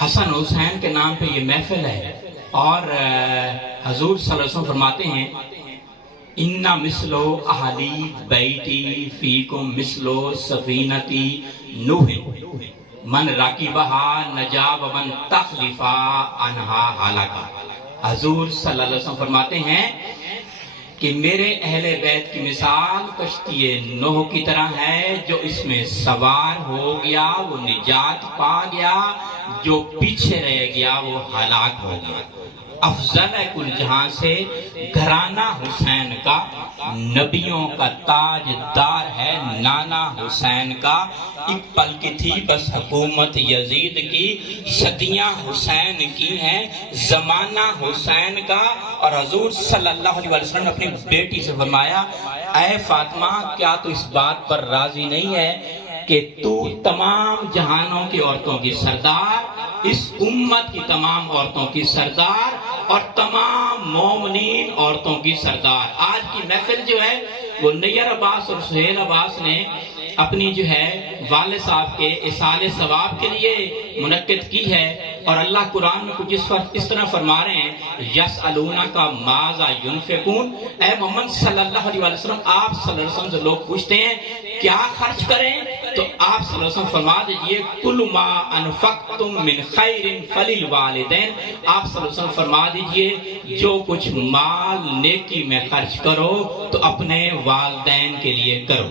حسن حسین کے نام پہ یہ محفل ہے، اور حضور صلی اللہ علیہ وسلم فرماتے ہیں اِنَّ مِثْلُ أَهْلِ بَيْتِي فِيكُمْ مِثْلُ سَفِينَةِ نُوحٍ من راکبها نجا ومن تخلفا عنها ہلاکا۔ حضور صلی اللہ علیہ وسلم فرماتے ہیں کہ میرے اہل بیت کی مثال کشتی نوح کی طرح ہے، جو اس میں سوار ہو گیا وہ نجات پا گیا، جو پیچھے رہ گیا وہ ہلاک ہو گیا۔ افضل ہے کل جہاں سے گھرانہ حسین کا، نبیوں کا تاج دار ہے نانا حسین کا۔ ایک پل کی تھی بس حکومت یزید کی، صدیاں حسین کی ہیں، زمانہ حسین کا۔ اور حضور صلی اللہ علیہ وسلم نے اپنی بیٹی سے فرمایا اے فاطمہ کیا تو اس بات پر راضی نہیں ہے کہ تو تمام جہانوں کی عورتوں کی سردار، اس امت کی تمام عورتوں کی سردار اور تمام مومنین عورتوں کی سردار۔ آج کی محفل جو ہے وہ نیر عباس اور سہیل عباس نے اپنی جو ہے والد صاحب کے اصال ثواب کے لیے منعقد کی ہے، اور اللہ قرآن میں کچھ اس طرح فرما رہے ہیں یسألونک ماذا ینفقون۔ اے محمد صلی اللہ علیہ وسلم، آپ صلی اللہ علیہ وسلم سے لوگ پوچھتے ہیں کیا خرچ کریں، تو آپ صلی اللہ علیہ وسلم فرما دیجئے کل ما انفقتم من خیر فللوالدین۔ آپ صلی اللہ علیہ وسلم فرما دیجئے جو کچھ مال نیکی میں خرچ کرو تو اپنے والدین کے لیے کرو۔